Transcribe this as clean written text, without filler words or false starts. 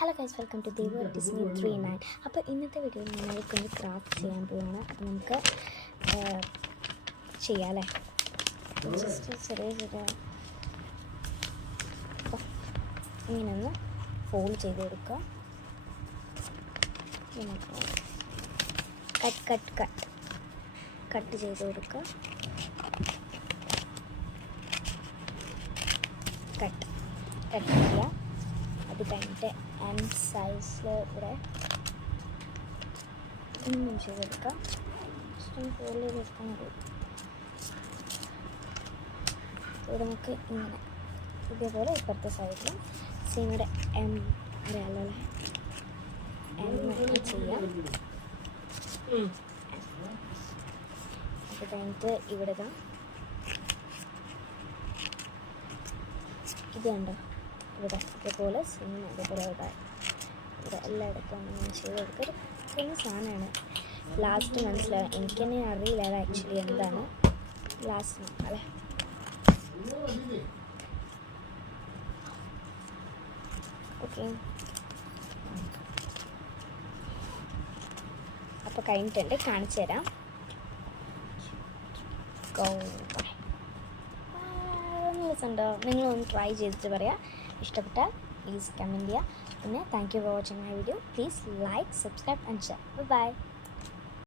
Hello guys, welcome to ദേവർ Disney 39. അപ്പോൾ ഇന്നത്തെ വീഡിയോയിൽ ഞങ്ങൾക്കൊന്ന് ക്രാഫ്റ്റ് ചെയ്യാൻ പോവുകയാണ്. അപ്പോൾ നമുക്ക് ചെയ്യാം അല്ലേ. ജസ്റ്റ് ചെറിയ ഇങ്ങനെ ഒന്ന് ഫോൾഡ് ചെയ്ത് കൊടുക്കുക. കട്ട് ചെയ്ത് കൊടുക്കുക. കട്ട് ചെയ്യുക. അത് കഴിഞ്ഞിട്ട് എം സൈസിൽ ഇവിടെ ഒന്നും ചെയ്ത് കൊടുക്കാം. ജസ്റ്റ് ഫോൾഡ് ചെയ്ത് കൊടുക്കാൻ മതി. ഇവിടെ നമുക്ക് ഇങ്ങനെ ഇതേപോലെ ഇപ്പുറത്തെ സൈഡിൽ സെയിമിയുടെ എം അറിയാമല്ലോ അല്ലേ, എം ചെയ്യാം. അത് കഴിഞ്ഞിട്ട് ഇവിടെ ഇത് കണ്ടോ, ഇവിടെ ഇതേപോലെ സെയിം അതേപോലെ ഇവിടെ എല്ലായിടത്തും അങ്ങനെ ചെയ്ത് കൊടുക്കുക. ഒരു സാധനമാണ് ലാസ്റ്റ് മനസ്സിലാവും. എനിക്ക് തന്നെ അറിയില്ല അത് ആക്ച്വലി എന്താണ് ലാസ്റ്റ് അല്ലേ. ഓക്കെ, അപ്പോൾ കഴിഞ്ഞിട്ടുണ്ട്, കാണിച്ചു തരാം. ഉണ്ടോ, നിങ്ങളൊന്ന് ട്രൈ ചെയ്തിട്ട് പറയാം. ഇഷ്ടപ്പെട്ടാൽ പ്ലീസ് കമൻറ്റ് ചെയ്യുക. പിന്നെ thank you for watching my video. Please like, subscribe and share. By.